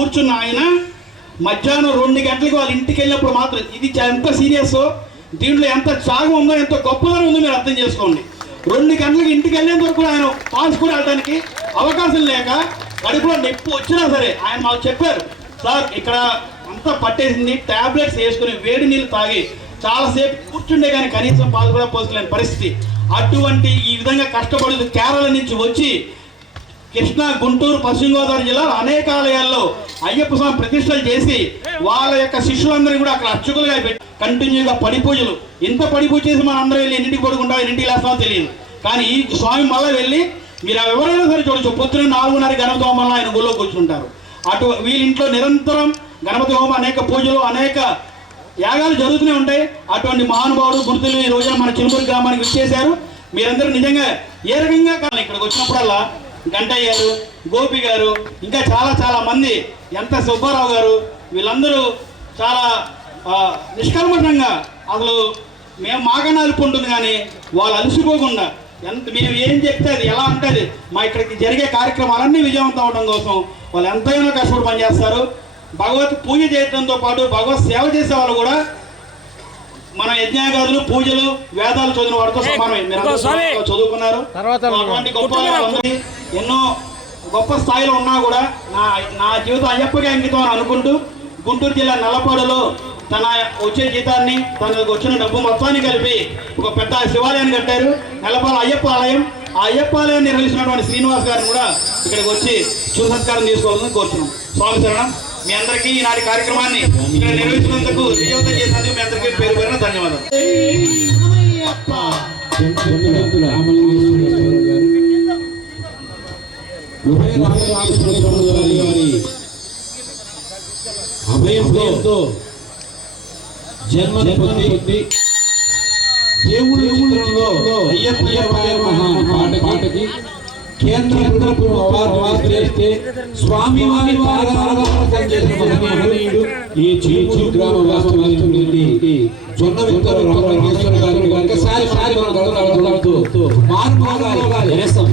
కూర్చున్న ఆయన మధ్యాహ్నం రెండు గంటలకు వాళ్ళ ఇంటికి వెళ్ళినప్పుడు మాత్రం ఇది ఎంత సీరియస్? దీంట్లో ఎంత త్యాగం ఉందో ఎంత గొప్పదనం ఉందో మీరు అర్థం చేసుకోండి. రెండు గంటలకు ఇంటికి వెళ్ళేంత వరకు ఆయన పాస్ కూడా వెళ్ళడానికి అవకాశం లేక కడుపులో నొప్పి వచ్చినా సరే ఆయన మాకు చెప్పారు సార్ ఇక్కడ అంతా పట్టేసింది టాబ్లెట్స్ వేసుకుని వేడి నీళ్ళు తాగి చాలాసేపు కూర్చుండే కానీ కనీసం పాలు కూడా పోసుకోలేని పరిస్థితి. అటువంటి ఈ విధంగా కష్టపడుతూ కేరళ నుంచి వచ్చి కృష్ణా గుంటూరు పశ్చిమ గోదావరి జిల్లాలో అనేక ఆలయాల్లో అయ్యప్ప స్వామి ప్రతిష్టలు చేసి వాళ్ళ యొక్క శిష్యులందరినీ కూడా అక్కడ అర్చకులుగా పెట్టి కంటిన్యూగా పడి పూజలు ఇంత పడి పూజ చేసి మన అందరం వెళ్ళి ఎన్నింటికి పడుకుంటాం ఎన్నింటికి లేస్తామో తెలియదు. కానీ ఈ స్వామి మళ్ళీ వెళ్ళి మీరు ఎవరైనా సరే చూడొచ్చు. పొద్దున నాలుగున్నర గణపతి హోమంలో ఆయన గుళ్ళో కూర్చుంటారు. అటు వీళ్ళింట్లో నిరంతరం గణపతి హోమం అనేక పూజలు అనేక యాగాలు జరుగుతూనే ఉంటాయి. అటువంటి మహానుభావుడు గుర్తులు ఈ రోజున మన చిలుకూరు గ్రామానికి విచ్చేశారు. మీరందరూ నిజంగా ఏ రకంగా కానీ ఇక్కడికి వచ్చినప్పుడల్లా గంటయ్య గారు గోపి గారు ఇంకా చాలా చాలా మంది ఎంత సుబ్బారావు గారు వీళ్ళందరూ చాలా నిష్కల్మషంగా అసలు మేము మాకన్నా అలుపు ఉంటుంది కానీ వాళ్ళు అలసిపోకుండా ఎంత మేము ఏం చెప్తే అది ఎలా ఉంటుంది మా ఇక్కడికి జరిగే కార్యక్రమాలన్నీ విజయవంతం అవడం కోసం వాళ్ళు ఎంతైనా కష్టపడి పనిచేస్తారు. భగవత్ పూజ చేయడంతో పాటు భగవత్ సేవ చేసే వాళ్ళు కూడా మన యజ్ఞాగాదులు పూజలు వేదాలు చదివిన వాడితో సమానమే. మీరు. చదువుకున్నారు. తర్వాత అటువంటి గొప్ప ఎన్నో గొప్ప స్థాయిలో ఉన్నా కూడా నా నా జీవితం అయ్యప్పకి అంకితం అని అనుకుంటూ గుంటూరు జిల్లా నల్లపాడులో తన వచ్చే జీతాన్ని తనకు వచ్చిన డబ్బు మొత్తాన్ని కలిపి ఒక పెద్ద శివాలయాన్ని కట్టారు. నల్లపాడు అయ్యప్ప ఆలయం. ఆ అయ్యప్ప ఆలయాన్ని నిర్వహిస్తున్నటువంటి శ్రీనివాస్ గారిని కూడా ఇక్కడికి వచ్చి శుభ సత్కారం తీసుకోవాలని కోరుతున్నాం స్వామి శరణం. మీ అందరికీ ఈనాటి కార్యక్రమాన్ని ఇక్కడ నిర్వహించినందుకు విజయవంతం చేసినందుకు మీ అందరికీ పేరు పేరున ధన్యవాదాలు. అభయంతో జన్మ పొంది దేవుడి చిత్రంలో అయ్యప్ప పాట పాటకి కేంద్ర ప్రభుత్వం అవార్డు స్వామి వారి మహనీయుడు ఈ చీచు గ్రామ వాస్తవాన్ని జొన్న విత్తన రామరామేశ్వర గారిని ఒక్కసారి సారి మనం గడగడగడగడుతూ మార్పు చేస్తాం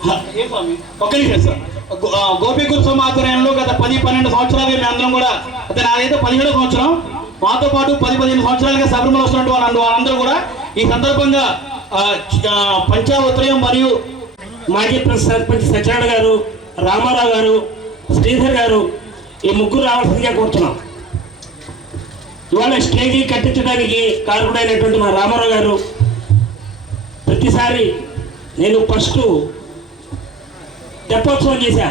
హ, ఏ ఒక్క నిమిషం సార్. గో- ఆ, గత పది పన్నెండు సంవత్సరాలు మేము అందరం కూడా అంటే నాదైతే పదిహేడో సంవత్సరం. మాతో పాటు పది పదిహేను సంవత్సరాలుగా శబరిమల వస్తున్నటువంటి వాళ్ళందరూ కూడా ఈ సందర్భంగా పంచావత్రయం మరియు మాజీ సర్పంచ్ సత్యనారాయణ గారు రామారావు గారు శ్రీధర్ గారు ఈ ముగ్గురు రావాల్సిందిగా కోరుతున్నాం. ఇవాళ స్టేజీ కట్టించడానికి కారకుడైనటువంటి మా రామారావు గారు ప్రతిసారి నేను ఫస్ట్ తెప్పోత్సవం చేశా.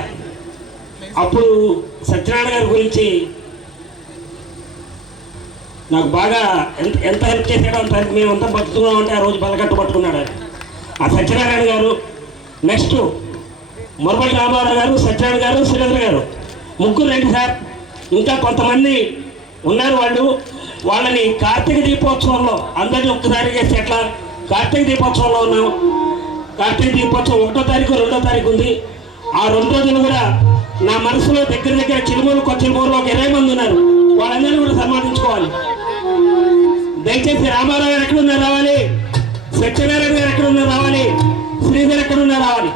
అప్పుడు సత్యనారాయణ గారి గురించి నాకు బాగా ఎంత ఎంత హెల్ప్ చేశాడో అంత మేమంతా మేము ఆ రోజు బలగట్టు పట్టుకున్నాడు ఆ సత్యనారాయణ గారు నెక్స్ట్ మురబడి రామారావు గారు సత్యనారాయణ గారు సురేంద్ర గారు. ముగ్గురు రండి సార్. ఇంకా కొంతమంది ఉన్నారు వాళ్ళు. వాళ్ళని కార్తీక దీపోత్సవంలో అందరినీ ఒక్కసారి చేస్తే ఎట్లా? కార్తీక దీపోత్సవంలో ఉన్నాం. కార్తీక దీపోత్సవం ఒకటో తారీఖు రెండో తారీఖు ఉంది. ఆ రెండు రోజులు కూడా నా మనసులో దగ్గర దగ్గర చిలుమూరు కొచ్చిలమూరులో ఒక ఇరవై మంది ఉన్నారు. వాళ్ళందరినీ కూడా సన్మానించుకోవాలి. దయచేసి రామారావు గారు ఎక్కడ ఉన్నారు రావాలి. సత్యనారాయణ காவலன்